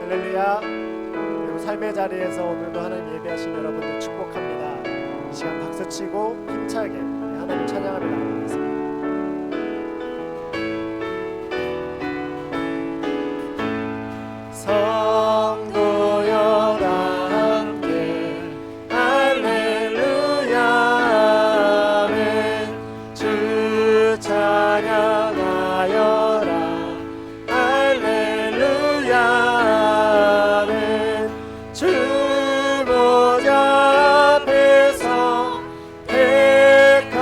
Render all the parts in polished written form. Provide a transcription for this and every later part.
할렐루야. 그리고 삶의 자리에서 오늘도 하나님 예배하신 여러분들 축복합니다. 이 시간 박수치고 힘차게 하나님 찬양하며 나가겠습니다. 성도여 함께 할렐루야 아멘. 주 찬양하여라 할렐루야 아멘. 주 보좌 앞에서 택하시는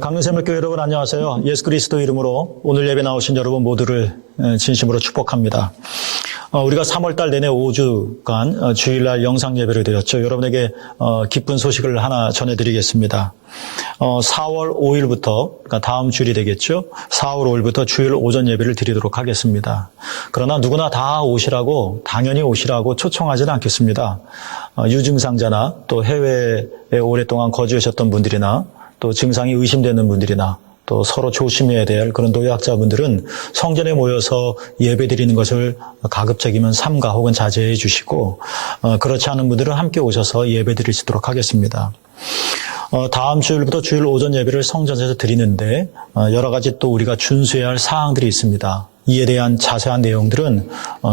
강릉샘물교회 여러분 안녕하세요. 예수 그리스도 이름으로 오늘 예배 나오신 여러분 모두를 진심으로 축복합니다. 우리가 3월달 내내 5주간 주일날 영상 예배를 드렸죠. 여러분에게 기쁜 소식을 하나 전해드리겠습니다. 4월 5일부터, 그러니까 다음 주일이 되겠죠. 4월 5일부터 주일 오전 예배를 드리도록 하겠습니다. 그러나 누구나 다 오시라고, 당연히 오시라고 초청하지는 않겠습니다. 유증상자나 또 해외에 오랫동안 거주하셨던 분들이나 또 증상이 의심되는 분들이나 또 서로 조심해야 될 그런 노약자분들은 성전에 모여서 예배드리는 것을 가급적이면 삼가 혹은 자제해 주시고 그렇지 않은 분들은 함께 오셔서 예배드리도록 하겠습니다. 다음 주일부터 주일 오전 예배를 성전에서 드리는데 여러 가지 또 우리가 준수해야 할 사항들이 있습니다. 이에 대한 자세한 내용들은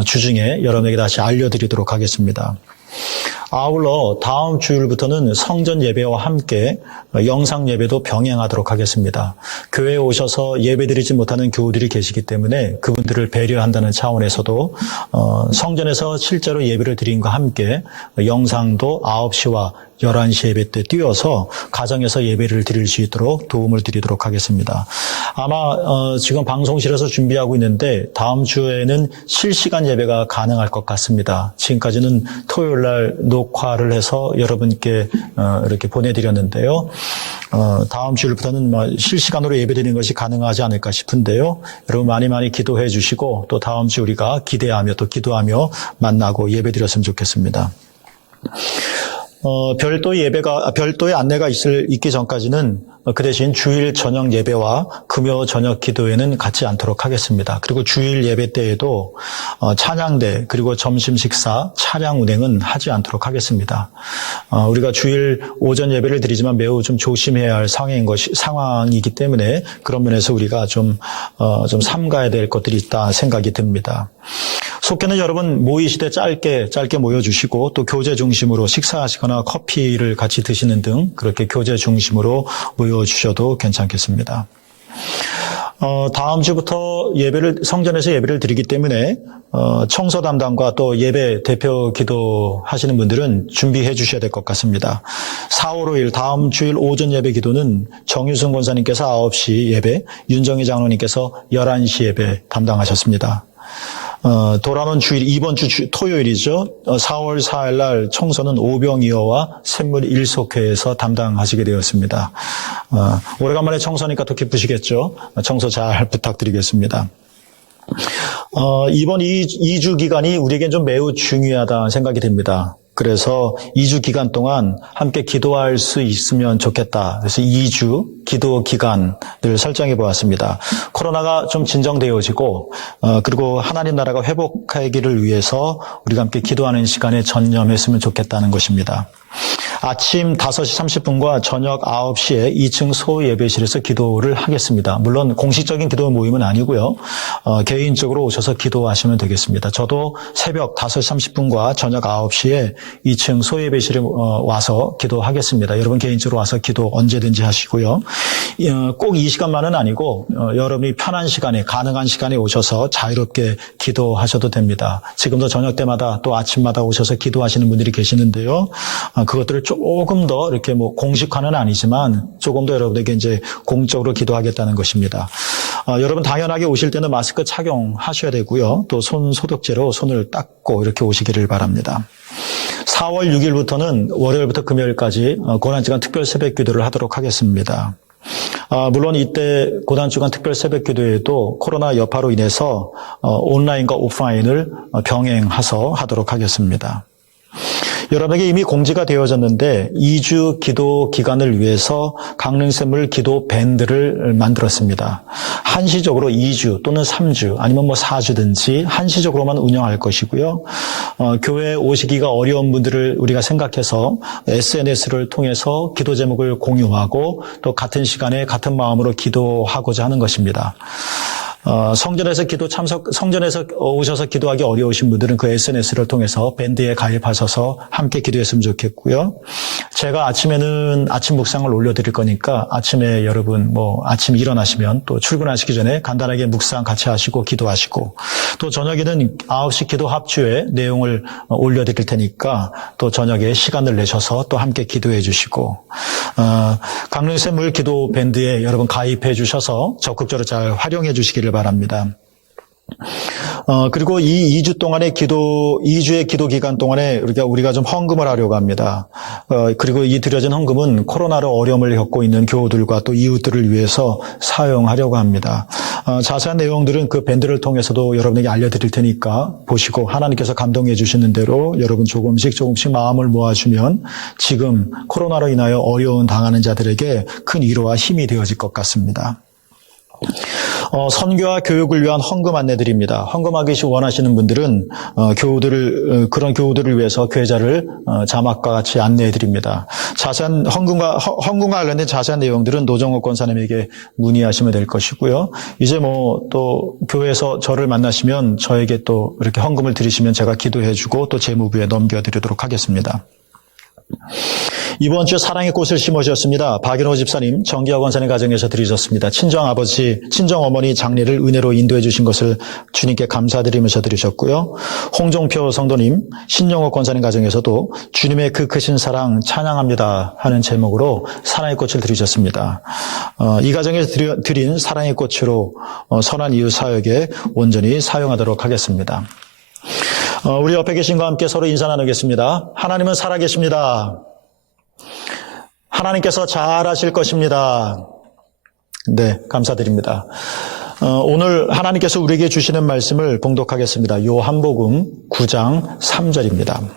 주중에 여러분에게 다시 알려드리도록 하겠습니다. 아울러 다음 주일부터는 성전 예배와 함께 영상 예배도 병행하도록 하겠습니다. 교회에 오셔서 예배드리지 못하는 교우들이 계시기 때문에 그분들을 배려한다는 차원에서도 성전에서 실제로 예배를 드림과 함께 영상도 9시와 11시 예배 때 띄워서 가정에서 예배를 드릴 수 있도록 도움을 드리도록 하겠습니다. 아마 지금 방송실에서 준비하고 있는데 다음 주에는 실시간 예배가 가능할 것 같습니다. 지금까지는 토요일 날 녹화를 해서 여러분께 이렇게 보내드렸는데요. 다음 주일부터는 실시간으로 예배드리는 것이 가능하지 않을까 싶은데요. 여러분 많이 기도해 주시고 또 다음 주 우리가 기대하며 또 기도하며 만나고 예배드렸으면 좋겠습니다. 별도의 안내가 있기 전까지는 그 대신 주일 저녁 예배와 금요 저녁 기도회는 갖지 않도록 하겠습니다. 그리고 주일 예배 때에도 찬양대 그리고 점심 식사 차량 운행은 하지 않도록 하겠습니다. 우리가 주일 오전 예배를 드리지만 매우 좀 조심해야 할 상황이기 때문에 그런 면에서 우리가 좀 삼가야 될 것들이 있다 생각이 듭니다. 속회는 여러분 모이실 때 짧게 모여주시고 또 교제 중심으로 식사하시거나 커피를 같이 드시는 등 그렇게 교제 중심으로 모여주셔도 괜찮겠습니다. 다음 주부터 성전에서 예배를 드리기 때문에 청소 담당과 또 예배 대표 기도하시는 분들은 준비해 주셔야 될 것 같습니다. 4월 5일 다음 주일 오전 예배 기도는 정유승 권사님께서 9시 예배, 윤정희 장로님께서 11시 예배 담당하셨습니다. 돌아오는 주일 이번 주 토요일이죠. 4월 4일 날 청소는 오병이어와 샘물 일속회에서 담당하시게 되었습니다. 오래간만에 청소니까 더 기쁘시겠죠. 청소 잘 부탁드리겠습니다. 이번 2주 기간이 우리에겐 좀 매우 중요하다 생각이 됩니다. 그래서 2주 기간 동안 함께 기도할 수 있으면 좋겠다. 그래서 2주 기도 기간을 설정해 보았습니다. 코로나가 좀 진정되어지고 그리고 하나님 나라가 회복하기를 위해서 우리가 함께 기도하는 시간에 전념했으면 좋겠다는 것입니다. 아침 5시 30분과 저녁 9시에 2층 소예배실에서 기도를 하겠습니다. 물론 공식적인 기도 모임은 아니고요. 개인적으로 오셔서 기도하시면 되겠습니다. 저도 새벽 5시 30분과 저녁 9시에 2층 소예배실에 와서 기도하겠습니다. 여러분 개인적으로 와서 기도 언제든지 하시고요. 꼭 이 시간만은 아니고 여러분이 편한 시간에 가능한 시간에 오셔서 자유롭게 기도하셔도 됩니다. 지금도 저녁 때마다 또 아침마다 오셔서 기도하시는 분들이 계시는데요. 그것들을 조금 더 이렇게 공식화는 아니지만 조금 더 여러분에게 이제 공적으로 기도하겠다는 것입니다. 여러분 당연하게 오실 때는 마스크 착용하셔야 되고요. 또 손 소독제로 손을 닦고 이렇게 오시기를 바랍니다. 4월 6일부터는 월요일부터 금요일까지 고난주간 특별 새벽 기도를 하도록 하겠습니다. 물론 이때 고난주간 특별 새벽 기도에도 코로나 여파로 인해서 온라인과 오프라인을 병행해서 하도록 하겠습니다. 여러분에게 이미 공지가 되어졌는데 2주 기도 기간을 위해서 강릉샘물 기도 밴드를 만들었습니다. 한시적으로 2주 또는 3주 아니면 4주든지 한시적으로만 운영할 것이고요. 교회에 오시기가 어려운 분들을 우리가 생각해서 SNS를 통해서 기도 제목을 공유하고 또 같은 시간에 같은 마음으로 기도하고자 하는 것입니다. 성전에서 오셔서 기도하기 어려우신 분들은 그 SNS를 통해서 밴드에 가입하셔서 함께 기도했으면 좋겠고요. 제가 아침에는 아침 묵상을 올려드릴 거니까 아침에 여러분 아침 일어나시면 또 출근하시기 전에 간단하게 묵상 같이 하시고 기도하시고 또 저녁에는 9시 기도 합주에 내용을 올려드릴 테니까 또 저녁에 시간을 내셔서 또 함께 기도해 주시고 강릉샘물 기도 밴드에 여러분 가입해 주셔서 적극적으로 잘 활용해 주시기를 바랍니다. 그리고 이 2주 동안의 2주의 기도 기간 동안에 우리가 좀 헌금을 하려고 합니다. 그리고 이 드려진 헌금은 코로나로 어려움을 겪고 있는 교우들과 또 이웃들을 위해서 사용하려고 합니다. 자세한 내용들은 그 밴드를 통해서도 여러분에게 알려드릴 테니까 보시고 하나님께서 감동해 주시는 대로 여러분 조금씩 마음을 모아주면 지금 코로나로 인하여 어려움 당하는 자들에게 큰 위로와 힘이 되어질 것 같습니다. 선교와 교육을 위한 헌금 안내드립니다. 헌금하기 원하시는 분들은 그런 교우들을 위해서 계좌를 자막과 같이 안내해드립니다. 자세한 헌금과 관련된 자세한 내용들은 노정욱 권사님에게 문의하시면 될 것이고요. 이제 또 교회에서 저를 만나시면 저에게 또 이렇게 헌금을 드리시면 제가 기도해주고 또 재무부에 넘겨드리도록 하겠습니다. 이번 주 사랑의 꽃을 심어주셨습니다. 박인호 집사님, 정기화 권사님 가정에서 드리셨습니다. 친정아버지, 친정어머니 장례를 은혜로 인도해 주신 것을 주님께 감사드리면서 드리셨고요. 홍종표 성도님, 신영옥 권사님 가정에서도 주님의 그 크신 사랑 찬양합니다 하는 제목으로 사랑의 꽃을 드리셨습니다. 이 가정에서 드린 사랑의 꽃으로 선한 이웃 사역에 온전히 사용하도록 하겠습니다. 우리 옆에 계신 과 함께 서로 인사 나누겠습니다. 하나님은 살아계십니다. 하나님께서 잘하실 것입니다. 네, 감사드립니다. 오늘 하나님께서 우리에게 주시는 말씀을 봉독하겠습니다. 요한복음 9장 3절입니다.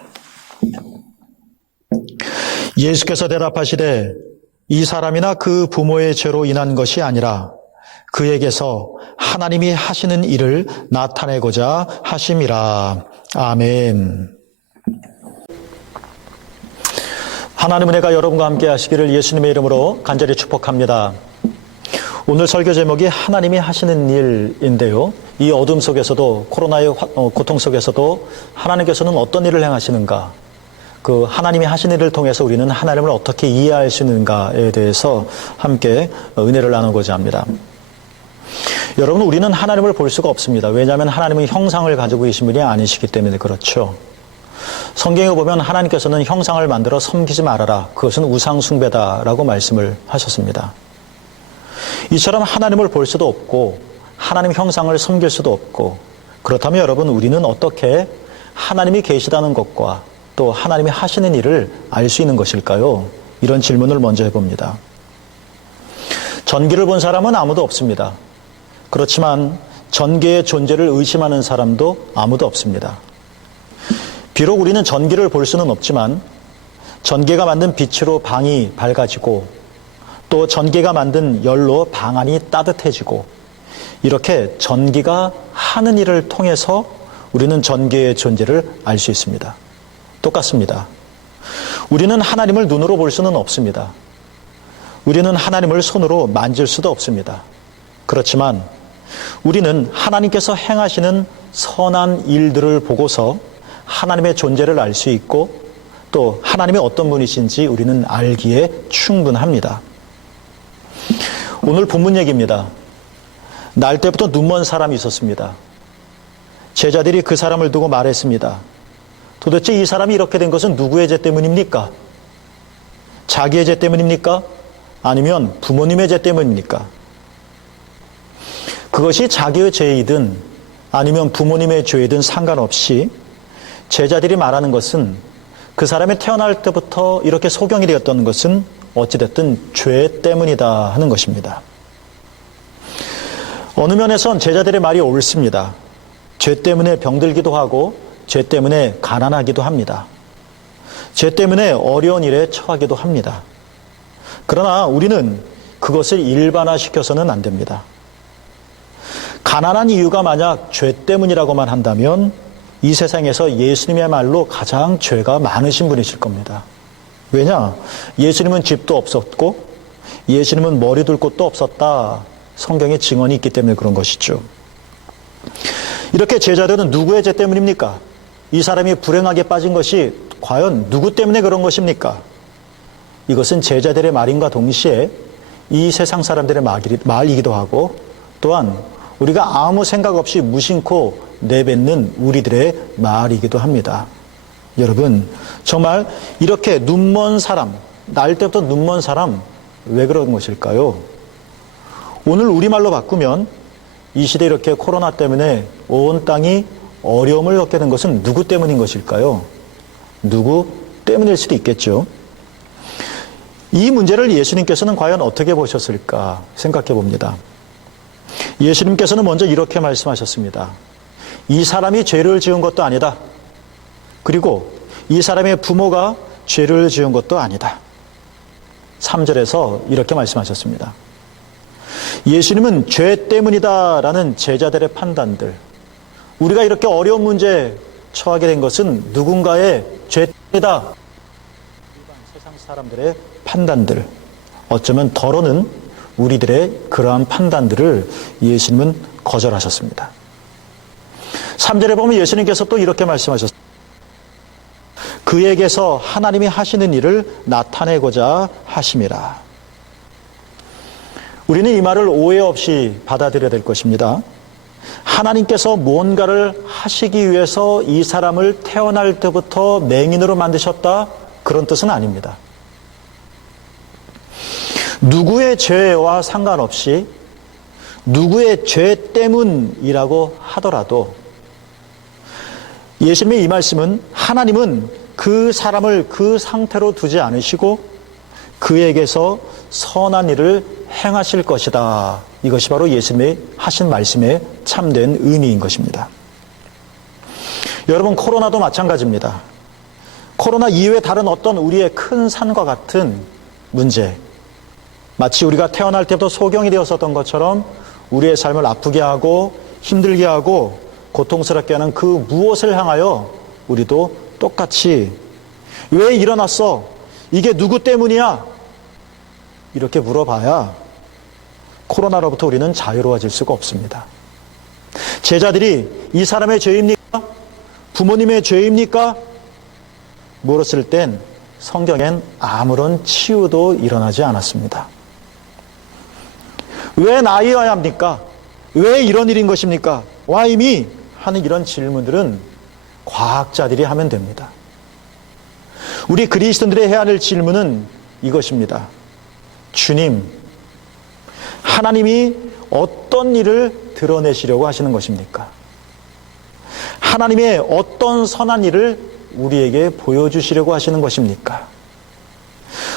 예수께서 대답하시되 이 사람이나 그 부모의 죄로 인한 것이 아니라 그에게서 하나님이 하시는 일을 나타내고자 하심이라. 아멘. 하나님 은혜가 여러분과 함께 하시기를 예수님의 이름으로 간절히 축복합니다. 오늘 설교 제목이 하나님이 하시는 일인데요. 이 어둠 속에서도 코로나의 고통 속에서도 하나님께서는 어떤 일을 행하시는가, 그 하나님이 하시는 일을 통해서 우리는 하나님을 어떻게 이해할 수 있는가에 대해서 함께 은혜를 나누고자 합니다. 여러분, 우리는 하나님을 볼 수가 없습니다. 왜냐하면 하나님은 형상을 가지고 계신 분이 아니시기 때문에 그렇죠. 성경에 보면 하나님께서는 형상을 만들어 섬기지 말아라. 그것은 우상 숭배다라고 말씀을 하셨습니다. 이처럼 하나님을 볼 수도 없고 하나님 형상을 섬길 수도 없고, 그렇다면 여러분, 우리는 어떻게 하나님이 계시다는 것과 또 하나님이 하시는 일을 알 수 있는 것일까요? 이런 질문을 먼저 해봅니다. 전기를 본 사람은 아무도 없습니다. 그렇지만 전기의 존재를 의심하는 사람도 아무도 없습니다. 비록 우리는 전기를 볼 수는 없지만 전기가 만든 빛으로 방이 밝아지고 또 전기가 만든 열로 방 안이 따뜻해지고, 이렇게 전기가 하는 일을 통해서 우리는 전기의 존재를 알 수 있습니다. 똑같습니다. 우리는 하나님을 눈으로 볼 수는 없습니다. 우리는 하나님을 손으로 만질 수도 없습니다. 그렇지만 우리는 하나님께서 행하시는 선한 일들을 보고서 하나님의 존재를 알 수 있고 또 하나님이 어떤 분이신지 우리는 알기에 충분합니다. 오늘 본문 얘기입니다. 날 때부터 눈먼 사람이 있었습니다. 제자들이 그 사람을 두고 말했습니다. 도대체 이 사람이 이렇게 된 것은 누구의 죄 때문입니까? 자기의 죄 때문입니까? 아니면 부모님의 죄 때문입니까? 그것이 자기의 죄이든 아니면 부모님의 죄이든 상관없이 제자들이 말하는 것은 그 사람이 태어날 때부터 이렇게 소경이 되었던 것은 어찌됐든 죄 때문이다 하는 것입니다. 어느 면에선 제자들의 말이 옳습니다. 죄 때문에 병들기도 하고 죄 때문에 가난하기도 합니다. 죄 때문에 어려운 일에 처하기도 합니다. 그러나 우리는 그것을 일반화시켜서는 안 됩니다. 가난한 이유가 만약 죄 때문이라고만 한다면 이 세상에서 예수님이야말로 가장 죄가 많으신 분이실 겁니다. 왜냐? 예수님은 집도 없었고 예수님은 머리 둘 곳도 없었다. 성경에 증언이 있기 때문에 그런 것이죠. 이렇게 제자들은 누구의 죄 때문입니까? 이 사람이 불행하게 빠진 것이 과연 누구 때문에 그런 것입니까? 이것은 제자들의 말인과 동시에 이 세상 사람들의 말이기도 하고, 또한 우리가 아무 생각 없이 무심코 내뱉는 우리들의 말이기도 합니다. 여러분, 정말 이렇게 눈먼 사람, 날 때부터 눈먼 사람, 왜 그런 것일까요? 오늘 우리말로 바꾸면 이 시대에 이렇게 코로나 때문에 온 땅이 어려움을 겪게 된 것은 누구 때문인 것일까요? 누구 때문일 수도 있겠죠. 이 문제를 예수님께서는 과연 어떻게 보셨을까 생각해 봅니다. 예수님께서는 먼저 이렇게 말씀하셨습니다. 이 사람이 죄를 지은 것도 아니다. 그리고 이 사람의 부모가 죄를 지은 것도 아니다. 3절에서 이렇게 말씀하셨습니다. 예수님은 죄 때문이다라는 제자들의 판단들, 우리가 이렇게 어려운 문제에 처하게 된 것은 누군가의 죄 때문이다. 일반 세상 사람들의 판단들, 어쩌면 더러는 우리들의 그러한 판단들을 예수님은 거절하셨습니다. 3절에 보면 예수님께서 또 이렇게 말씀하셨습니다. 그에게서 하나님이 하시는 일을 나타내고자 하심이라. 우리는 이 말을 오해 없이 받아들여야 될 것입니다. 하나님께서 무언가를 하시기 위해서 이 사람을 태어날 때부터 맹인으로 만드셨다, 그런 뜻은 아닙니다. 누구의 죄와 상관없이 누구의 죄 때문이라고 하더라도 예수님의 이 말씀은 하나님은 그 사람을 그 상태로 두지 않으시고 그에게서 선한 일을 행하실 것이다. 이것이 바로 예수님의 하신 말씀의 참된 의미인 것입니다. 여러분, 코로나도 마찬가지입니다. 코로나 이외에 다른 어떤 우리의 큰 산과 같은 문제, 마치 우리가 태어날 때부터 소경이 되었었던 것처럼 우리의 삶을 아프게 하고 힘들게 하고 고통스럽게 하는 그 무엇을 향하여 우리도 똑같이 왜 일어났어? 이게 누구 때문이야? 이렇게 물어봐야 코로나로부터 우리는 자유로워질 수가 없습니다. 제자들이 이 사람의 죄입니까? 부모님의 죄입니까? 물었을 땐 성경엔 아무런 치유도 일어나지 않았습니다. 왜 나이어야 합니까? 왜 이런 일인 것입니까? Why me? 하는 이런 질문들은 과학자들이 하면 됩니다. 우리 그리스도인들이 해야 할 질문은 이것입니다. 주님, 하나님이 어떤 일을 드러내시려고 하시는 것입니까? 하나님의 어떤 선한 일을 우리에게 보여주시려고 하시는 것입니까?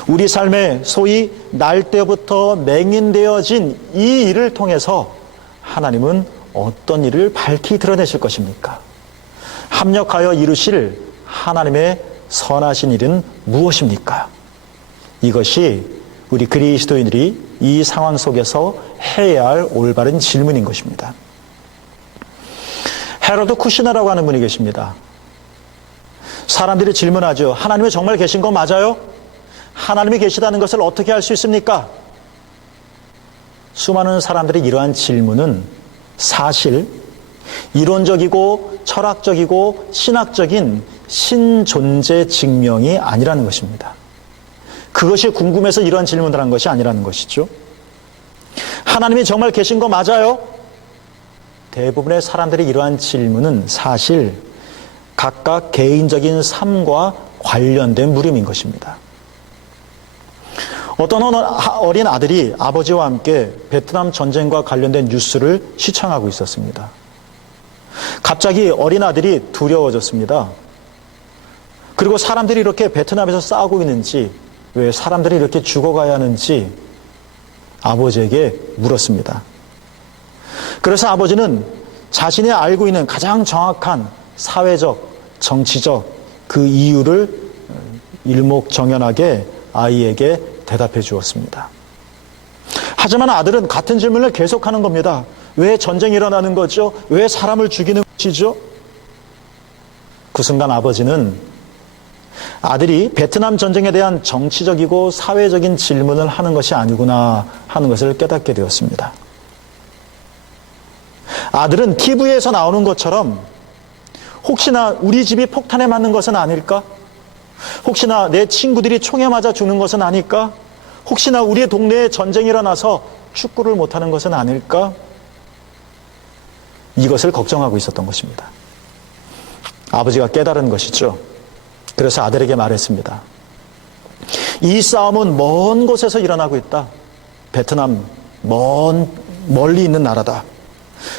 우리 삶에 소위 날 때부터 맹인되어진 이 일을 통해서 하나님은 어떤 일을 밝히 드러내실 것입니까? 합력하여 이루실 하나님의 선하신 일은 무엇입니까? 이것이 우리 그리스도인들이 이 상황 속에서 해야 할 올바른 질문인 것입니다. 헤로드 쿠시너라고 하는 분이 계십니다. 사람들이 질문하죠. 하나님이 정말 계신 거 맞아요? 하나님이 계시다는 것을 어떻게 알 수 있습니까? 수많은 사람들이 이러한 질문은 사실 이론적이고 철학적이고 신학적인 신존재 증명이 아니라는 것입니다. 그것이 궁금해서 이러한 질문을 한 것이 아니라는 것이죠. 하나님이 정말 계신 거 맞아요? 대부분의 사람들이 이러한 질문은 사실 각각 개인적인 삶과 관련된 물음인 것입니다. 어떤 어린 아들이 아버지와 함께 베트남 전쟁과 관련된 뉴스를 시청하고 있었습니다. 갑자기 어린 아들이 두려워졌습니다. 그리고 사람들이 이렇게 베트남에서 싸우고 있는지, 왜 사람들이 이렇게 죽어가야 하는지 아버지에게 물었습니다. 그래서 아버지는 자신이 알고 있는 가장 정확한 사회적, 정치적 그 이유를 일목정연하게 아이에게 대답해 주었습니다. 하지만 아들은 같은 질문을 계속하는 겁니다. 왜 전쟁이 일어나는 거죠? 왜 사람을 죽이는 것이죠? 그 순간 아버지는 아들이 베트남 전쟁에 대한 정치적이고 사회적인 질문을 하는 것이 아니구나 하는 것을 깨닫게 되었습니다. 아들은 TV에서 나오는 것처럼 혹시나 우리 집이 폭탄에 맞는 것은 아닐까? 혹시나 내 친구들이 총에 맞아 죽는 것은 아닐까? 혹시나 우리 동네에 전쟁이 일어나서 축구를 못하는 것은 아닐까? 이것을 걱정하고 있었던 것입니다. 아버지가 깨달은 것이죠. 그래서 아들에게 말했습니다. 이 싸움은 먼 곳에서 일어나고 있다. 베트남 멀리 있는 나라다.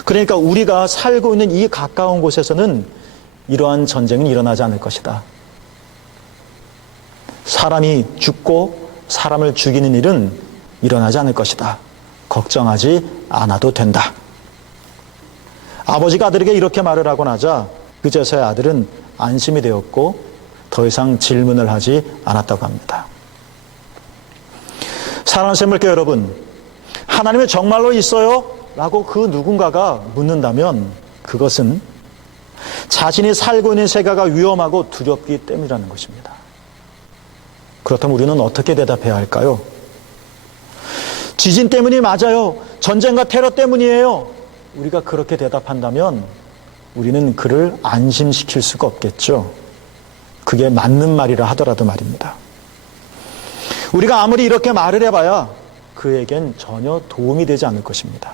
그러니까 우리가 살고 있는 이 가까운 곳에서는 이러한 전쟁은 일어나지 않을 것이다. 사람이 죽고 사람을 죽이는 일은 일어나지 않을 것이다. 걱정하지 않아도 된다. 아버지가 아들에게 이렇게 말을 하고 나자 그제서야 아들은 안심이 되었고 더 이상 질문을 하지 않았다고 합니다. 사랑하는 샘물교회 여러분, 하나님이 정말로 있어요? 라고 그 누군가가 묻는다면 그것은 자신이 살고 있는 세계가 위험하고 두렵기 때문이라는 것입니다. 그렇다면 우리는 어떻게 대답해야 할까요? 지진 때문이 맞아요. 전쟁과 테러 때문이에요. 우리가 그렇게 대답한다면 우리는 그를 안심시킬 수가 없겠죠. 그게 맞는 말이라 하더라도 말입니다. 우리가 아무리 이렇게 말을 해봐야 그에겐 전혀 도움이 되지 않을 것입니다.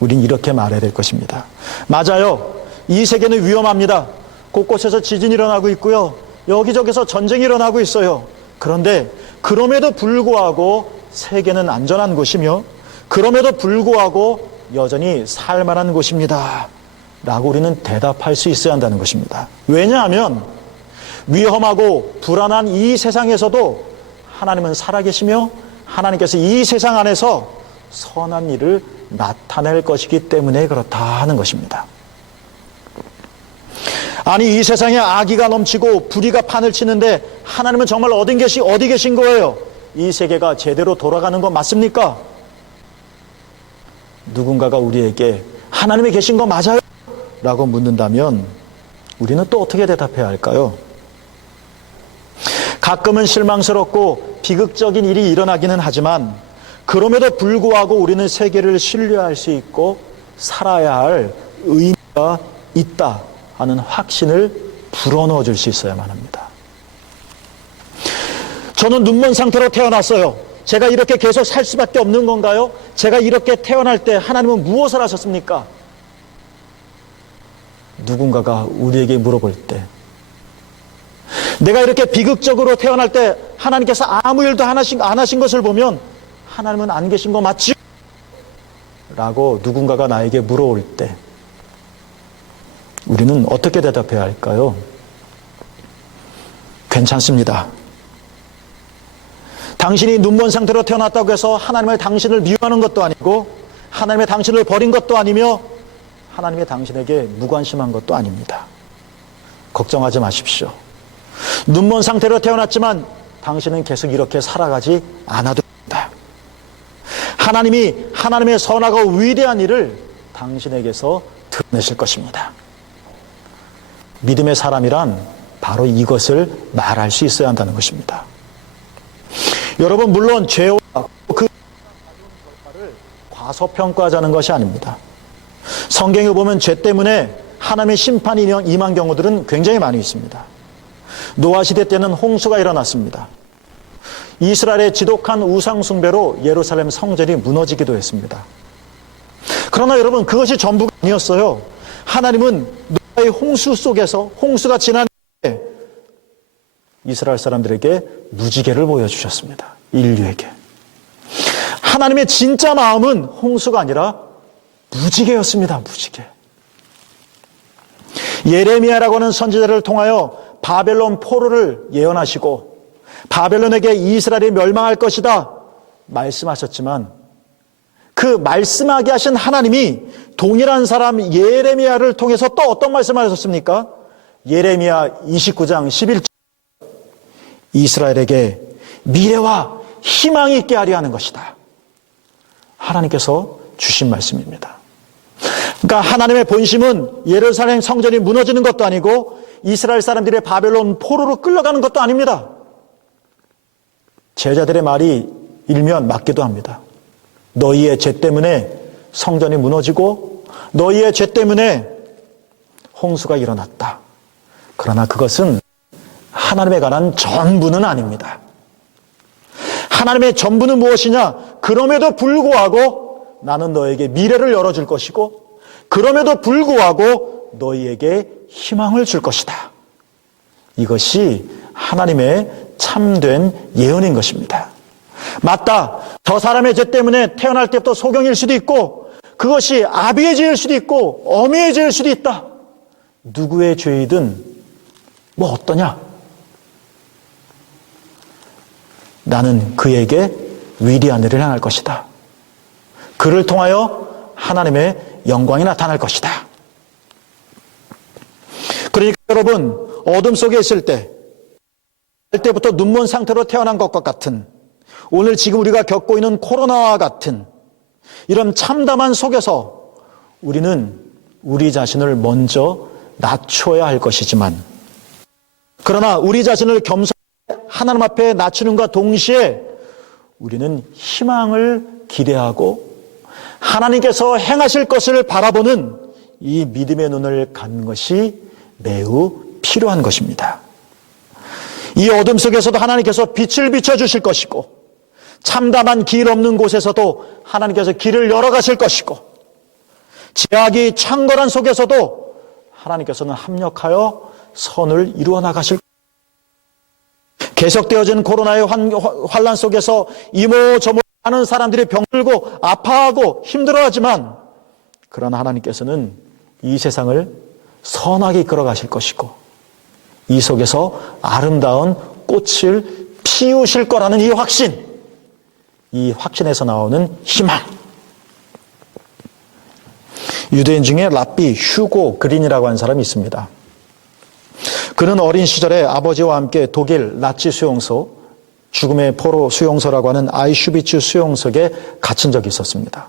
우린 이렇게 말해야 될 것입니다. 맞아요. 이 세계는 위험합니다. 곳곳에서 지진이 일어나고 있고요. 여기저기서 전쟁이 일어나고 있어요. 그런데 그럼에도 불구하고 세계는 안전한 곳이며 그럼에도 불구하고 여전히 살만한 곳입니다. 라고 우리는 대답할 수 있어야 한다는 것입니다. 왜냐하면 위험하고 불안한 이 세상에서도 하나님은 살아계시며 하나님께서 이 세상 안에서 선한 일을 나타낼 것이기 때문에 그렇다 하는 것입니다. 아니 이 세상에 악의가 넘치고 불의가 판을 치는데 하나님은 정말 어디 계신 거예요? 이 세계가 제대로 돌아가는 건 맞습니까? 누군가가 우리에게 하나님이 계신 거 맞아요? 라고 묻는다면 우리는 또 어떻게 대답해야 할까요? 가끔은 실망스럽고 비극적인 일이 일어나기는 하지만 그럼에도 불구하고 우리는 세계를 신뢰할 수 있고 살아야 할 의미가 있다 하는 확신을 불어넣어 줄 수 있어야만 합니다. 저는 눈먼 상태로 태어났어요. 제가 이렇게 계속 살 수밖에 없는 건가요? 제가 이렇게 태어날 때 하나님은 무엇을 하셨습니까? 누군가가 우리에게 물어볼 때 내가 이렇게 비극적으로 태어날 때 하나님께서 아무 일도 안 하신 것을 보면 하나님은 안 계신 거 맞지? 라고 누군가가 나에게 물어올 때 우리는 어떻게 대답해야 할까요? 괜찮습니다. 당신이 눈먼 상태로 태어났다고 해서 하나님의 당신을 미워하는 것도 아니고 하나님의 당신을 버린 것도 아니며 하나님의 당신에게 무관심한 것도 아닙니다. 걱정하지 마십시오. 눈먼 상태로 태어났지만 당신은 계속 이렇게 살아가지 않아도 됩니다. 하나님이 하나님의 선하고 위대한 일을 당신에게서 드러내실 것입니다. 믿음의 사람이란 바로 이것을 말할 수 있어야 한다는 것입니다. 여러분 물론 죄와 그 결과를 과소평가하자는 것이 아닙니다. 성경에 보면 죄 때문에 하나님의 심판이 임한 경우들은 굉장히 많이 있습니다. 노아 시대 때는 홍수가 일어났습니다. 이스라엘의 지독한 우상 숭배로 예루살렘 성전이 무너지기도 했습니다. 그러나 여러분 그것이 전부가 아니었어요. 하나님은 노아의 홍수 속에서 홍수가 지난 후에 이스라엘 사람들에게 무지개를 보여주셨습니다. 인류에게. 하나님의 진짜 마음은 홍수가 아니라 무지개였습니다. 무지개. 예레미야라고 하는 선지자를 통하여 바벨론 포로를 예언하시고 바벨론에게 이스라엘이 멸망할 것이다 말씀하셨지만 그 말씀하게 하신 하나님이 동일한 사람 예레미야를 통해서 또 어떤 말씀을 하셨습니까? 예레미야 29장 11절 이스라엘에게 미래와 희망이 있게 하려 하는 것이다. 하나님께서 주신 말씀입니다. 그러니까 하나님의 본심은 예루살렘 성전이 무너지는 것도 아니고 이스라엘 사람들의 바벨론 포로로 끌려가는 것도 아닙니다. 제자들의 말이 일면 맞기도 합니다. 너희의 죄 때문에 성전이 무너지고 너희의 죄 때문에 홍수가 일어났다. 그러나 그것은 하나님에 관한 전부는 아닙니다. 하나님의 전부는 무엇이냐? 그럼에도 불구하고 나는 너에게 미래를 열어줄 것이고, 그럼에도 불구하고 너희에게 희망을 줄 것이다. 이것이 하나님의 참된 예언인 것입니다. 맞다. 저 사람의 죄 때문에 태어날 때부터 소경일 수도 있고, 그것이 아비의 죄일 수도 있고 어미의 죄일 수도 있다. 누구의 죄이든 뭐 어떠냐? 나는 그에게 위대한 일을 행할 것이다. 그를 통하여 하나님의 영광이 나타날 것이다. 그러니까 여러분, 어둠 속에 있을 때부터 눈먼 상태로 태어난 것과 같은, 오늘 지금 우리가 겪고 있는 코로나와 같은 이런 참담한 속에서 우리는 우리 자신을 먼저 낮춰야 할 것이지만, 그러나 우리 자신을 겸손하게 하나님 앞에 낮추는과 동시에 우리는 희망을 기대하고 하나님께서 행하실 것을 바라보는 이 믿음의 눈을 갖는 것이 매우 필요한 것입니다. 이 어둠 속에서도 하나님께서 빛을 비춰주실 것이고, 참담한 길 없는 곳에서도 하나님께서 길을 열어가실 것이고, 제약이 창궐한 속에서도 하나님께서는 합력하여 선을 이루어 나가실 것입니다. 계속되어진 코로나의 환란 속에서 이모저모 하는 사람들이 병들고 아파하고 힘들어하지만, 그러나 하나님께서는 이 세상을 선하게 이끌어 가실 것이고, 이 속에서 아름다운 꽃을 피우실 거라는 이 확신, 이 확신에서 나오는 희망. 유대인 중에 랍비 휴고 그린이라고 하는 사람이 있습니다. 그는 어린 시절에 아버지와 함께 독일 나치 수용소, 죽음의 포로 수용소라고 하는 아이슈비츠 수용소에 갇힌 적이 있었습니다.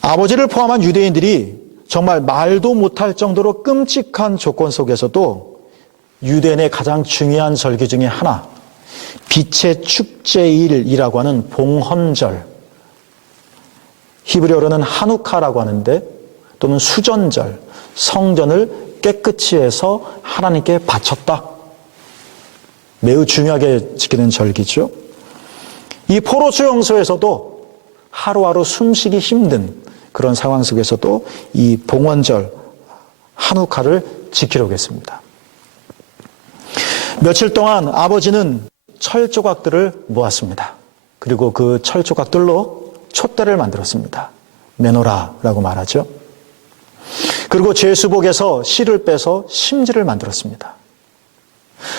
아버지를 포함한 유대인들이 정말 말도 못할 정도로 끔찍한 조건 속에서도 유대인의 가장 중요한 절기 중에 하나, 빛의 축제일이라고 하는 봉헌절, 히브리어로는 하누카라고 하는데, 또는 수전절, 성전을 깨끗이 해서 하나님께 바쳤다. 매우 중요하게 지키는 절기죠. 이 포로 수용소에서도 하루하루 숨쉬기 힘든 그런 상황 속에서도 이 봉헌절 하누카를 지키려고 했습니다. 며칠 동안 아버지는 철 조각들을 모았습니다. 그리고 그 철 조각들로 촛대를 만들었습니다. 메노라라고 말하죠. 그리고 제수복에서 실을 빼서 심지를 만들었습니다.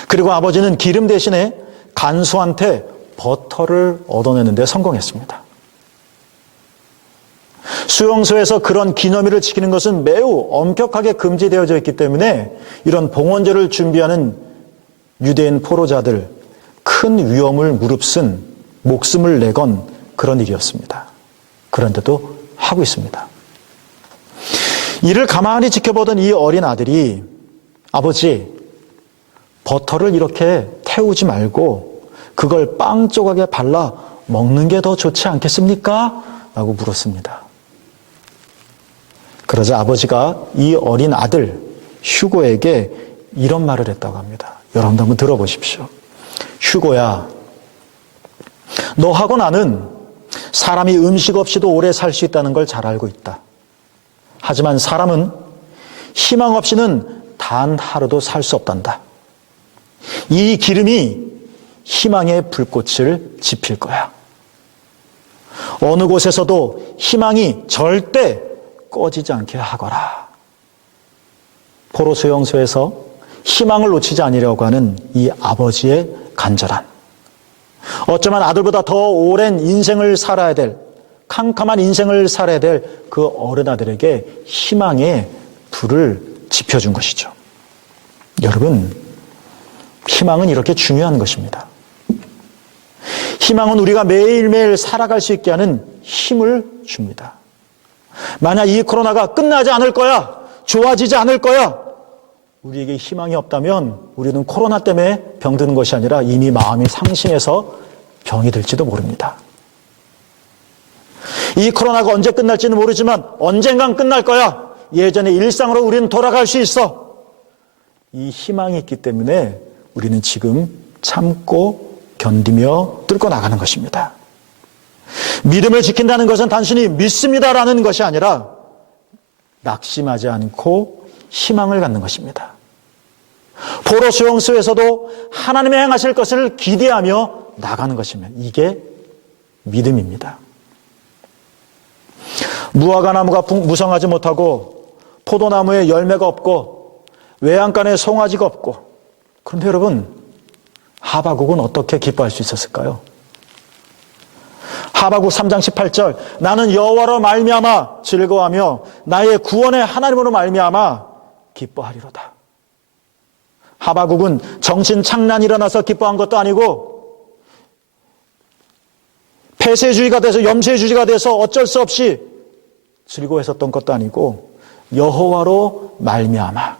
그리고 아버지는 기름 대신에 간수한테 버터를 얻어내는 데 성공했습니다. 수용소에서 그런 기념일을 지키는 것은 매우 엄격하게 금지되어져 있기 때문에 이런 봉헌제를 준비하는 유대인 포로자들, 큰 위험을 무릅쓴 목숨을 내건 그런 일이었습니다. 그런데도 하고 있습니다. 이를 가만히 지켜보던 이 어린 아들이, 아버지, 버터를 이렇게 태우지 말고 그걸 빵 조각에 발라 먹는 게 더 좋지 않겠습니까? 라고 물었습니다. 그러자 아버지가 이 어린 아들 휴고에게 이런 말을 했다고 합니다. 여러분도 한번 들어보십시오. 휴고야, 너하고 나는 사람이 음식 없이도 오래 살 수 있다는 걸 잘 알고 있다. 하지만 사람은 희망 없이는 단 하루도 살 수 없단다. 이 기름이 희망의 불꽃을 지필 거야. 어느 곳에서도 희망이 절대 꺼지지 않게 하거라. 포로 수용소에서 희망을 놓치지 않으려고 하는 이 아버지의 간절한, 어쩌면 아들보다 더 오랜 인생을 살아야 될, 캄캄한 인생을 살아야 될 그 어른 아들에게 희망의 불을 지펴준 것이죠. 여러분, 희망은 이렇게 중요한 것입니다. 희망은 우리가 매일매일 살아갈 수 있게 하는 힘을 줍니다. 만약 이 코로나가 끝나지 않을 거야, 좋아지지 않을 거야, 우리에게 희망이 없다면 우리는 코로나 때문에 병드는 것이 아니라 이미 마음이 상심해서 병이 들지도 모릅니다. 이 코로나가 언제 끝날지는 모르지만 언젠간 끝날 거야. 예전의 일상으로 우리는 돌아갈 수 있어. 이 희망이 있기 때문에 우리는 지금 참고 견디며 뚫고 나가는 것입니다. 믿음을 지킨다는 것은 단순히 믿습니다라는 것이 아니라 낙심하지 않고 희망을 갖는 것입니다. 포로 수용소에서도 하나님의 행하실 것을 기대하며 나가는 것이면 이게 믿음입니다. 무화과나무가 무성하지 못하고 포도나무에 열매가 없고 외양간에 송아지가 없고, 그런데 여러분, 하바국은 어떻게 기뻐할 수 있었을까요? 하바국 3장 18절, 나는 여호와로 말미암아 즐거워하며 나의 구원의 하나님으로 말미암아 기뻐하리로다. 하바국은 정신 착란이 일어나서 기뻐한 것도 아니고 폐쇄주의가 돼서 염세주의가 돼서 어쩔 수 없이 즐거워했었던 것도 아니고 여호와로 말미암아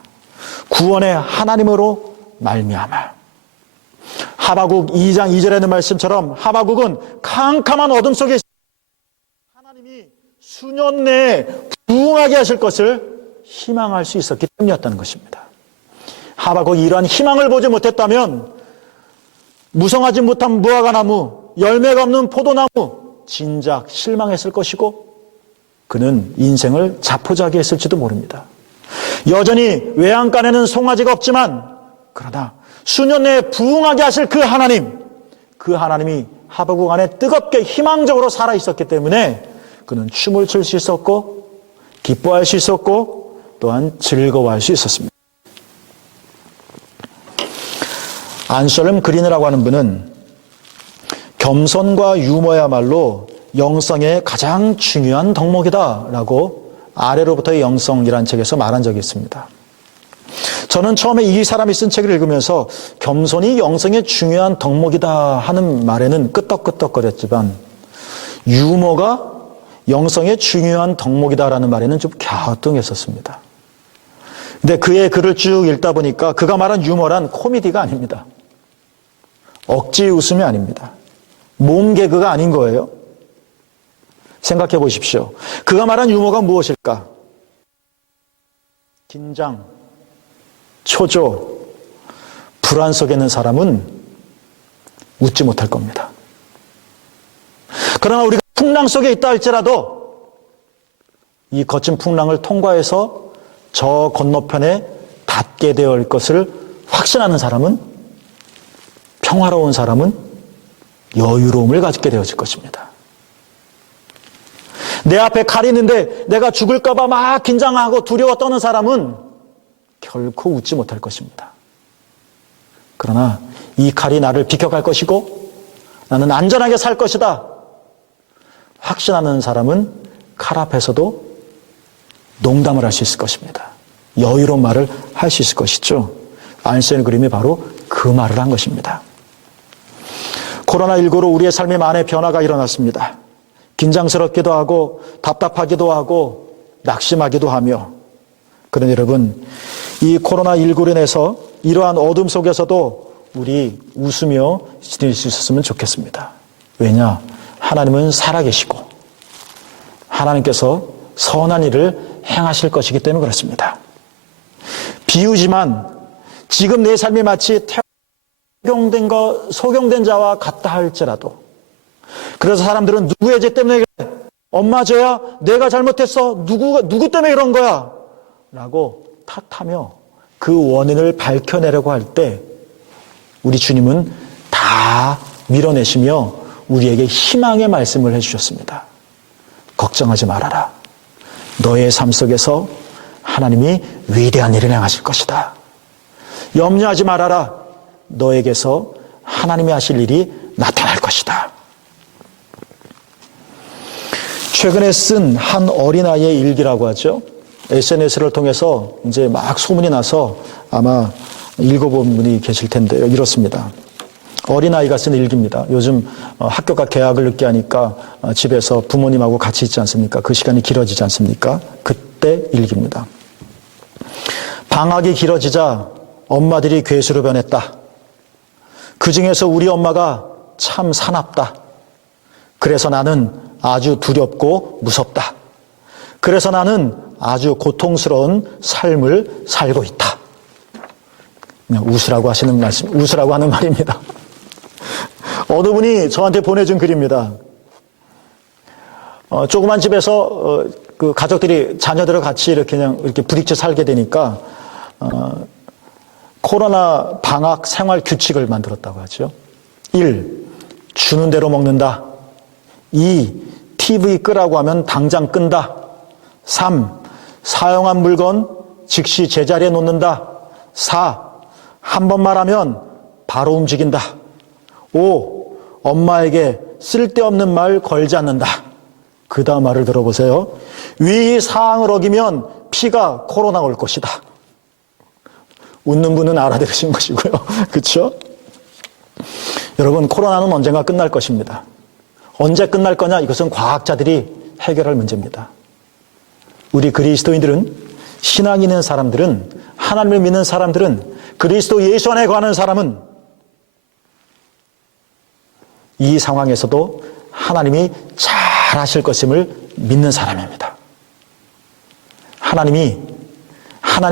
구원의 하나님으로 말미암아. 하바국 2장 2절에는 말씀처럼 하바국은 캄캄한 어둠 속에 하나님이 수년 내에 부흥하게 하실 것을 희망할 수 있었기 때문이었다는 것입니다. 하바국이 이러한 희망을 보지 못했다면 무성하지 못한 무화과나무, 열매가 없는 포도나무, 진작 실망했을 것이고 그는 인생을 자포자기 했을지도 모릅니다. 여전히 외양간에는 송아지가 없지만 그러나 수년 내에 부흥하게 하실 그 하나님이 하바국 안에 뜨겁게 희망적으로 살아있었기 때문에 그는 춤을 출 수 있었고 기뻐할 수 있었고 또한 즐거워할 수 있었습니다. 안설름 그린이라고 하는 분은 겸손과 유머야말로 영성의 가장 중요한 덕목이다라고 아래로부터의 영성이라는 책에서 말한 적이 있습니다. 저는 처음에 이 사람이 쓴 책을 읽으면서 겸손이 영성의 중요한 덕목이다 하는 말에는 끄떡끄떡거렸지만 유머가 영성의 중요한 덕목이다라는 말에는 좀 갸우뚱했었습니다. 근데 그의 글을 쭉 읽다 보니까 그가 말한 유머란 코미디가 아닙니다. 억지 웃음이 아닙니다. 몸 개그가 아닌 거예요. 생각해 보십시오. 그가 말한 유머가 무엇일까? 긴장, 초조, 불안 속에 있는 사람은 웃지 못할 겁니다. 그러나 우리가 풍랑 속에 있다 할지라도 이 거친 풍랑을 통과해서 저 건너편에 닿게 될 것을 확신하는 사람은, 평화로운 사람은 여유로움을 가지게 되어질 것입니다. 내 앞에 칼이 있는데 내가 죽을까 봐 막 긴장하고 두려워 떠는 사람은 결코 웃지 못할 것입니다. 그러나 이 칼이 나를 비켜갈 것이고 나는 안전하게 살 것이다 확신하는 사람은 칼 앞에서도 농담을 할 수 있을 것입니다. 여유로운 말을 할 수 있을 것이죠. 안셀 그림이 바로 그 말을 한 것입니다. 코로나19로 우리의 삶에 많은 변화가 일어났습니다. 긴장스럽기도 하고 답답하기도 하고 낙심하기도 하며, 그런데 여러분, 이 코로나19로 인해서 이러한 어둠 속에서도 우리 웃으며 지낼 수 있었으면 좋겠습니다. 왜냐? 하나님은 살아계시고 하나님께서 선한 일을 행하실 것이기 때문에 그렇습니다. 비유지만 지금 내 삶이 마치 소경된 자와 같다 할지라도, 그래서 사람들은 누구의 죄 때문에 그래? 엄마 죄야? 내가 잘못했어? 누구 때문에 이런 거야? 라고 탓하며 그 원인을 밝혀내려고 할 때 우리 주님은 다 밀어내시며 우리에게 희망의 말씀을 해주셨습니다. 걱정하지 말아라. 너의 삶 속에서 하나님이 위대한 일을 행하실 것이다. 염려하지 말아라. 너에게서 하나님이 하실 일이 나타날 것이다. 최근에 쓴 한 어린아이의 일기라고 하죠. SNS를 통해서 이제 막 소문이 나서 아마 읽어본 분이 계실 텐데요. 이렇습니다. 어린아이가 쓴 일기입니다. 요즘 학교가 개학을 늦게 하니까 집에서 부모님하고 같이 있지 않습니까? 그 시간이 길어지지 않습니까? 그때 일기입니다. 방학이 길어지자 엄마들이 괴수로 변했다. 그 중에서 우리 엄마가 참 사납다. 그래서 나는 아주 두렵고 무섭다. 그래서 나는 아주 고통스러운 삶을 살고 있다. 그냥 웃으라고 하는 말입니다. 어느 분이 저한테 보내준 글입니다. 조그만 집에서 그 가족들이 자녀들과 같이 이렇게 부딪혀 살게 되니까 코로나 방학 생활 규칙을 만들었다고 하죠. 1. 주는 대로 먹는다. 2. TV 끄라고 하면 당장 끈다. 3. 사용한 물건 즉시 제자리에 놓는다. 4. 한 번 말하면 바로 움직인다. 5. 엄마에게 쓸데없는 말 걸지 않는다. 그 다음 말을 들어보세요. 위 사항을 어기면 피가 코로나 올 것이다. 웃는 분은 알아들으신 것이고요. 그렇죠? 여러분, 코로나는 언젠가 끝날 것입니다. 언제 끝날 거냐? 이것은 과학자들이 해결할 문제입니다. 우리 그리스도인들은, 신앙이 있는 사람들은, 하나님을 믿는 사람들은, 그리스도 예수 안에 거하는 사람은 이 상황에서도 하나님이 잘 하실 것임을 믿는 사람입니다. 하나님이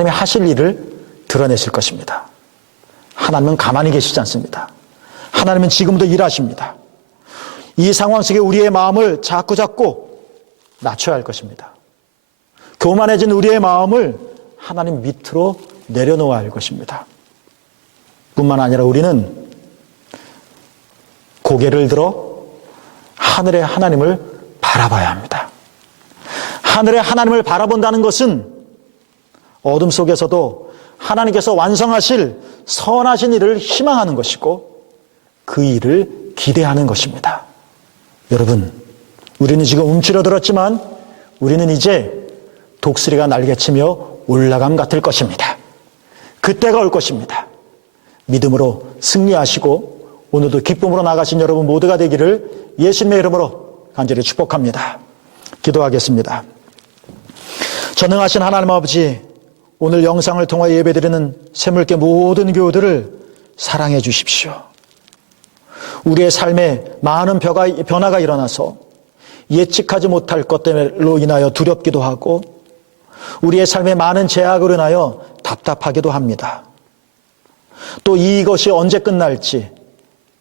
하실 일을 드러내실 것입니다. 하나님은 가만히 계시지 않습니다. 하나님은 지금도 일하십니다. 이 상황 속에 우리의 마음을 자꾸 낮춰야 할 것입니다. 교만해진 우리의 마음을 하나님 밑으로 내려놓아야 할 것입니다. 뿐만 아니라 우리는 고개를 들어 하늘의 하나님을 바라봐야 합니다. 하늘의 하나님을 바라본다는 것은 어둠 속에서도 하나님께서 완성하실 선하신 일을 희망하는 것이고 그 일을 기대하는 것입니다. 여러분, 우리는 지금 움츠러들었지만 우리는 이제 독수리가 날개치며 올라감 같을 것입니다. 그때가 올 것입니다. 믿음으로 승리하시고 오늘도 기쁨으로 나가신 여러분 모두가 되기를 예수님의 이름으로 간절히 축복합니다. 기도하겠습니다. 전능하신 하나님 아버지, 오늘 영상을 통하여 예배드리는 샘물교 모든 교우들을 사랑해 주십시오. 우리의 삶에 많은 변화가 일어나서 예측하지 못할 것들로 인하여 두렵기도 하고 우리의 삶에 많은 제약으로 인하여 답답하기도 합니다. 또 이것이 언제 끝날지,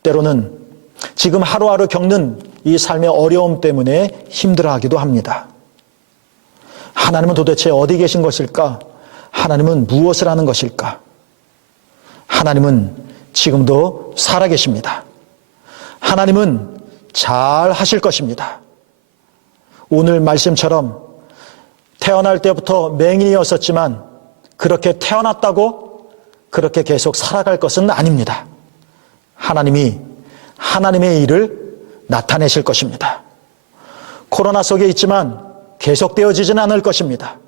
때로는 지금 하루하루 겪는 이 삶의 어려움 때문에 힘들어하기도 합니다. 하나님은 도대체 어디 계신 것일까? 하나님은 무엇을 하는 것일까? 하나님은 지금도 살아계십니다. 하나님은 잘 하실 것입니다. 오늘 말씀처럼 태어날 때부터 맹인이었었지만 그렇게 태어났다고 그렇게 계속 살아갈 것은 아닙니다. 하나님이 하나님의 일을 나타내실 것입니다. 코로나 속에 있지만 계속되어지진 않을 것입니다.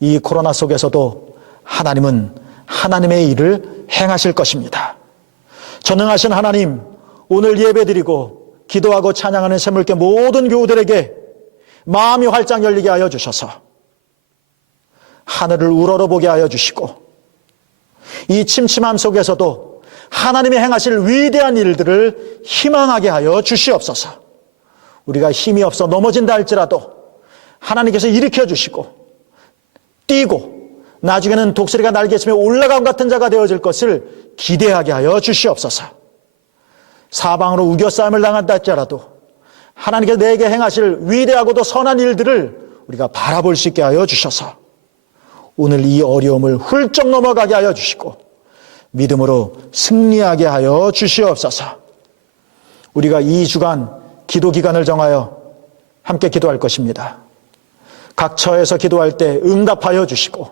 이 코로나 속에서도 하나님은 하나님의 일을 행하실 것입니다. 전능하신 하나님, 오늘 예배드리고 기도하고 찬양하는 샘물교 모든 교우들에게 마음이 활짝 열리게 하여 주셔서 하늘을 우러러보게 하여 주시고 이 침침함 속에서도 하나님이 행하실 위대한 일들을 희망하게 하여 주시옵소서. 우리가 힘이 없어 넘어진다 할지라도 하나님께서 일으켜 주시고 뛰고 나중에는 독수리가 날개치며 올라감 같은 자가 되어질 것을 기대하게 하여 주시옵소서. 사방으로 우겨싸움을 당한다 할지라도 하나님께서 내게 행하실 위대하고도 선한 일들을 우리가 바라볼 수 있게 하여 주셔서 오늘 이 어려움을 훌쩍 넘어가게 하여 주시고 믿음으로 승리하게 하여 주시옵소서. 우리가 2주간 기도 기간을 정하여 함께 기도할 것입니다. 각 처에서 기도할 때 응답하여 주시고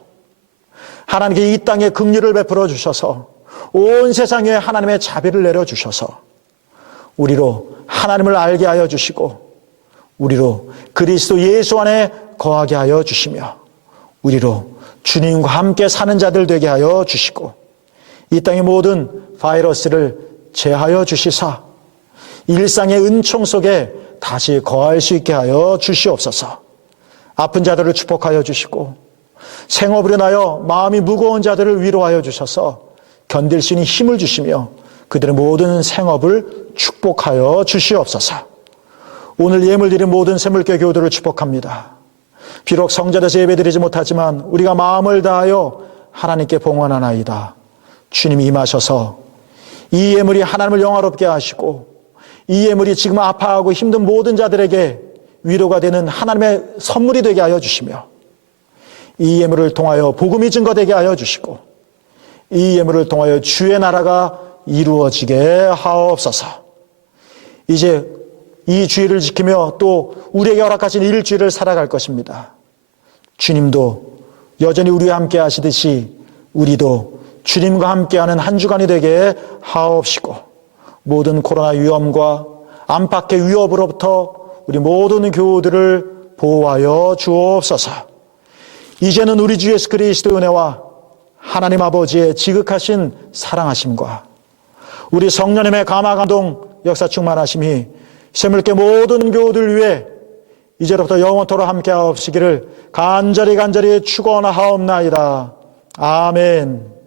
하나님께 이 땅에 긍휼을 베풀어 주셔서 온 세상 위에 하나님의 자비를 내려 주셔서 우리로 하나님을 알게 하여 주시고 우리로 그리스도 예수 안에 거하게 하여 주시며 우리로 주님과 함께 사는 자들 되게 하여 주시고 이 땅의 모든 바이러스를 제하여 주시사 일상의 은총 속에 다시 거할 수 있게 하여 주시옵소서. 아픈 자들을 축복하여 주시고 생업으로 인하여 마음이 무거운 자들을 위로하여 주셔서 견딜 수 있는 힘을 주시며 그들의 모든 생업을 축복하여 주시옵소서. 오늘 예물 드린 모든 샘물교회 교우들을 축복합니다. 비록 성전에서 예배드리지 못하지만 우리가 마음을 다하여 하나님께 봉헌하나이다. 주님이 임하셔서 이 예물이 하나님을 영화롭게 하시고 이 예물이 지금 아파하고 힘든 모든 자들에게 위로가 되는 하나님의 선물이 되게 하여 주시며 이 예물을 통하여 복음이 증거되게 하여 주시고 이 예물을 통하여 주의 나라가 이루어지게 하옵소서. 이제 이 주일을 지키며 또 우리에게 허락하신 일주일을 살아갈 것입니다. 주님도 여전히 우리와 함께 하시듯이 우리도 주님과 함께하는 한 주간이 되게 하옵시고 모든 코로나 위험과 안팎의 위협으로부터 우리 모든 교우들을 보호하여 주옵소서. 이제는 우리 주 예수 그리스도의 은혜와 하나님 아버지의 지극하신 사랑하심과 우리 성령님의 감화 감동 역사 충만하심이 샘물교회 모든 교우들 위해 이제로부터 영원토록 함께하옵시기를 간절히 축원하옵나이다. 아멘.